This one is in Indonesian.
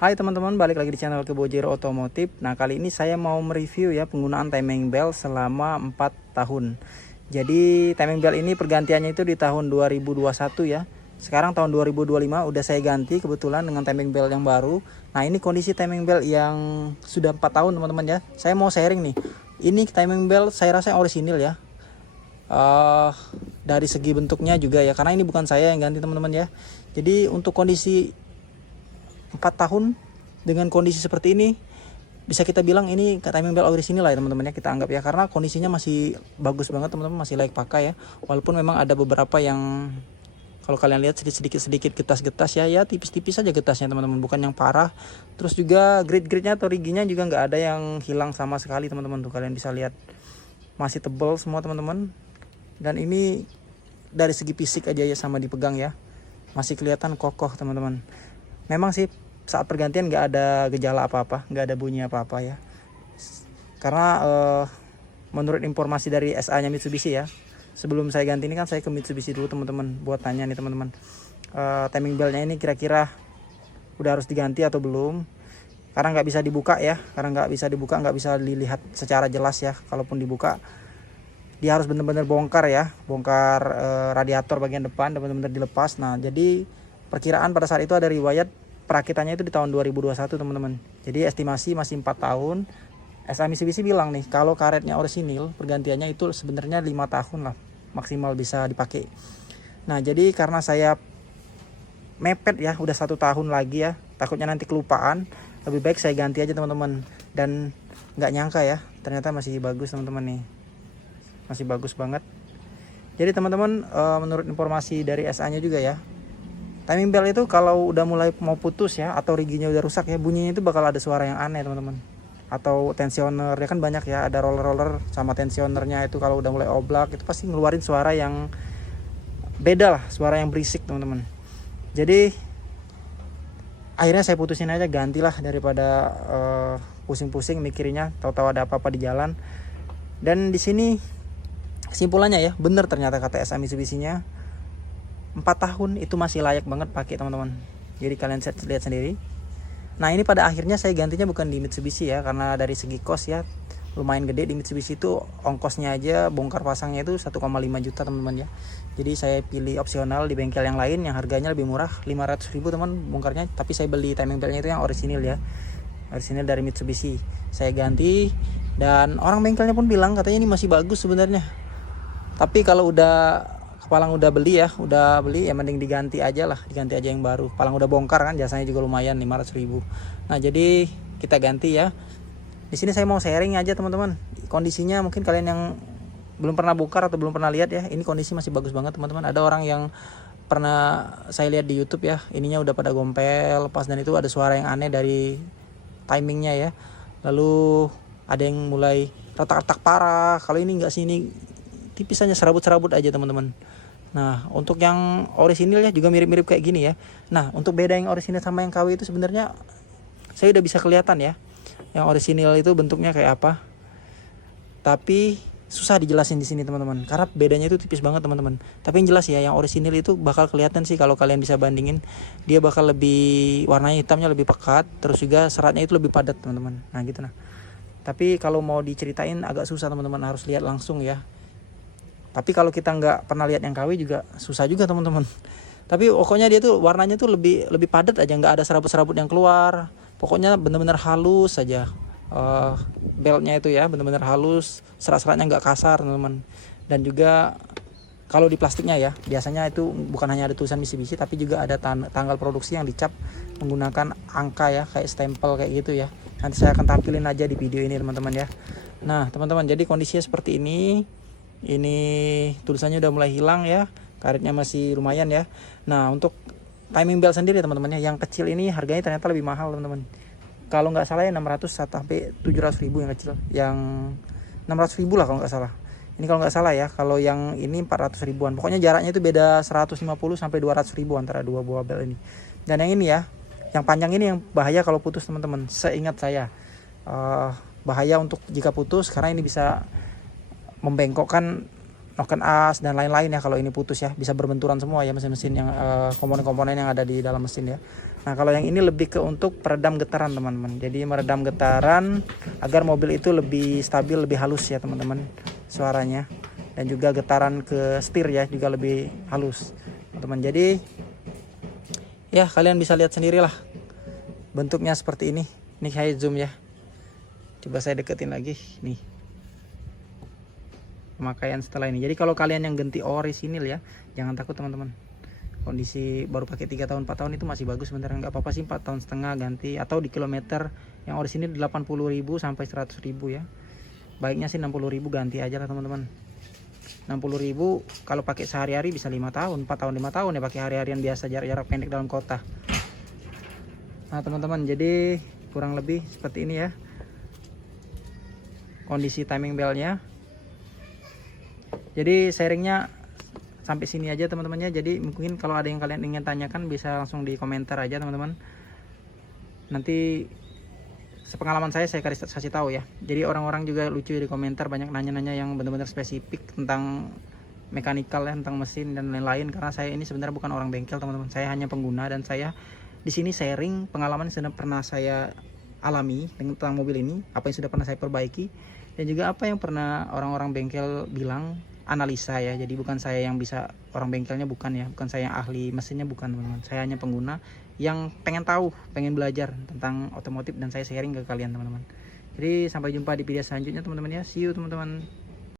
Hai teman-teman, balik lagi di channel Kebojero Otomotif. Nah, kali ini saya mau mereview ya penggunaan timing belt selama 4 tahun. Jadi timing belt ini pergantiannya itu di tahun 2021 ya. Sekarang tahun 2025 udah saya ganti kebetulan dengan timing belt yang baru. Nah, ini kondisi timing belt yang sudah 4 tahun teman-teman ya. Saya mau sharing nih. Ini timing belt saya rasa yang orisinil ya. Dari segi bentuknya juga ya, karena ini bukan saya yang ganti teman-teman ya. Jadi untuk kondisi 4 tahun dengan kondisi seperti ini, bisa kita bilang ini timing belt orisinil lah ya teman-teman ya, kita anggap ya, karena kondisinya masih bagus banget teman-teman, masih layak pakai ya. Walaupun memang ada beberapa yang kalau kalian lihat sedikit getas-getas ya tipis-tipis aja getasnya teman-teman, bukan yang parah. Terus juga grid-gridnya atau riginya juga nggak ada yang hilang sama sekali teman-teman, tuh kalian bisa lihat masih tebal semua teman-teman. Dan ini dari segi fisik aja ya, sama dipegang ya, masih kelihatan kokoh teman-teman. Memang sih saat pergantian nggak ada gejala apa-apa, nggak ada bunyi apa-apa ya. Karena menurut informasi dari SA-nya Mitsubishi ya, sebelum saya ganti ini kan saya ke Mitsubishi dulu teman-teman, buat tanya nih teman-teman, timing beltnya ini kira-kira udah harus diganti atau belum. Karena nggak bisa dibuka ya, nggak bisa dilihat secara jelas ya. Kalaupun dibuka, dia harus benar-benar bongkar ya, bongkar radiator bagian depan dan benar-benar dilepas. Nah, jadi perkiraan pada saat itu ada riwayat perakitannya itu di tahun 2021 teman-teman. Jadi estimasi masih 4 tahun. SA Mitsubishi bilang nih, kalau karetnya orisinil pergantiannya itu sebenarnya 5 tahun lah maksimal bisa dipakai. Nah, jadi karena saya mepet ya, udah 1 tahun lagi ya, takutnya nanti kelupaan, lebih baik saya ganti aja teman-teman. Dan nggak nyangka ya, ternyata masih bagus teman-teman nih, masih bagus banget. Jadi teman-teman, menurut informasi dari SA-nya juga ya, timing belt itu kalau udah mulai mau putus ya, atau riginya udah rusak ya, bunyinya itu bakal ada suara yang aneh teman-teman. Atau tensioner ya kan banyak ya, ada roller-roller sama tensionernya itu kalau udah mulai oblak itu pasti ngeluarin suara yang beda lah, suara yang berisik teman-teman. Jadi akhirnya saya putusin aja, gantilah daripada pusing-pusing mikirnya, tahu-tahu ada apa-apa di jalan. Dan di sini kesimpulannya ya, bener ternyata kata SA Mitsubishi-nya, 4 tahun itu masih layak banget pakai teman-teman. Jadi kalian lihat sendiri. Nah, ini pada akhirnya saya gantinya bukan di Mitsubishi ya, karena dari segi kos ya lumayan gede. Di Mitsubishi itu ongkosnya aja bongkar pasangnya itu 1,5 juta teman-teman ya. Jadi saya pilih opsional di bengkel yang lain yang harganya lebih murah, 500.000 teman bongkarnya, tapi saya beli timing beltnya itu yang orisinil ya. Orisinil dari Mitsubishi. Saya ganti dan orang bengkelnya pun bilang katanya ini masih bagus sebenarnya. Tapi kalau Palang udah beli ya, ya mending diganti aja yang baru. Palang udah bongkar kan, jasanya juga lumayan 500.000. Nah, jadi kita ganti ya. Di sini saya mau sharing aja teman-teman. Kondisinya mungkin kalian yang belum pernah bongkar atau belum pernah lihat ya, ini kondisi masih bagus banget teman-teman. Ada orang yang pernah saya lihat di YouTube ya, ininya udah pada gompel, lepas, dan itu ada suara yang aneh dari timingnya ya. Lalu ada yang mulai retak-retak parah. Kalau ini enggak sih, ini tipis aja, serabut-serabut aja teman-teman. Nah, untuk yang orisinil ya juga mirip-mirip kayak gini ya. Nah, untuk beda yang orisinil sama yang KW itu sebenarnya saya udah bisa kelihatan ya, yang orisinil itu bentuknya kayak apa. Tapi susah dijelasin di sini teman-teman, karena bedanya itu tipis banget teman-teman. Tapi yang jelas ya, yang orisinil itu bakal kelihatan sih kalau kalian bisa bandingin. Dia bakal lebih, warnanya hitamnya lebih pekat, terus juga seratnya itu lebih padat teman-teman. Nah, gitu nah. Tapi kalau mau diceritain agak susah teman-teman, harus lihat langsung ya. Tapi kalau kita nggak pernah lihat yang KW juga susah juga teman-teman. Tapi pokoknya dia tuh warnanya tuh lebih padat aja, nggak ada serabut-serabut yang keluar. Pokoknya benar-benar halus saja. Beltnya itu ya benar-benar halus, serat-seratnya nggak kasar teman-teman. Dan juga kalau di plastiknya ya, biasanya itu bukan hanya ada tulisan Mitsubishi, tapi juga ada tanggal produksi yang dicap menggunakan angka ya, kayak stempel kayak gitu ya. Nanti saya akan tampilin aja di video ini teman-teman ya. Nah teman-teman, jadi kondisinya seperti ini. Ini tulisannya udah mulai hilang ya, karetnya masih lumayan ya. Nah, untuk timing belt sendiri teman-teman ya, yang kecil ini harganya ternyata lebih mahal teman-teman. Kalau nggak salah ya 600 sampai 700.000 yang kecil, yang 600.000 lah kalau nggak salah. Ini kalau nggak salah ya, kalau yang ini 400.000-an. Pokoknya jaraknya itu beda 150 sampai 200.000 antara dua buah belt ini. Dan yang ini ya, yang panjang ini yang bahaya kalau putus teman-teman. Seingat saya bahaya untuk jika putus, karena ini bisa membengkokkan noken as dan lain-lain ya. Kalau ini putus ya, bisa berbenturan semua ya mesin-mesin yang komponen-komponen yang ada di dalam mesin ya. Nah kalau yang ini lebih ke untuk peredam getaran teman-teman. Jadi meredam getaran agar mobil itu lebih stabil, lebih halus ya teman-teman suaranya. Dan juga getaran ke setir ya juga lebih halus teman-teman. Jadi ya kalian bisa lihat sendirilah bentuknya seperti ini. Ini saya zoom ya. Coba saya deketin lagi nih. Pemakaian setelah ini. Jadi kalau kalian yang ganti orisinil ya, jangan takut teman-teman. Kondisi baru pakai 3 tahun 4 tahun itu masih bagus beneran, nggak apa-apa sih 4 tahun setengah ganti, atau di kilometer yang orisinil 80.000 sampai 100.000 ya. Baiknya sih 60.000 ganti aja lah teman-teman. 60.000 kalau pakai sehari-hari bisa 5 tahun, 4 tahun 5 tahun ya pakai hari-harian biasa jarak-jarak pendek dalam kota. Nah teman-teman, jadi kurang lebih seperti ini ya kondisi timing belnya. Jadi sharingnya sampai sini aja teman-temannya. Jadi mungkin kalau ada yang kalian ingin tanyakan bisa langsung di komentar aja teman-teman. Nanti sepengalaman saya kasih tahu ya. Jadi orang-orang juga lucu di komentar, banyak nanya-nanya yang benar-benar spesifik tentang mekanikal ya, tentang mesin dan lain-lain. Karena saya ini sebenarnya bukan orang bengkel teman-teman. Saya hanya pengguna dan saya di sini sharing pengalaman yang sudah pernah saya alami tentang mobil ini, apa yang sudah pernah saya perbaiki, dan juga apa yang pernah orang-orang bengkel bilang, analisa ya. Jadi bukan saya yang bisa, orang bengkelnya bukan ya, bukan saya yang ahli mesinnya, bukan teman-teman. Saya hanya pengguna yang pengen tahu, pengen belajar tentang otomotif, dan saya sharing ke kalian teman-teman. Jadi sampai jumpa di video selanjutnya teman-teman ya. See you teman-teman.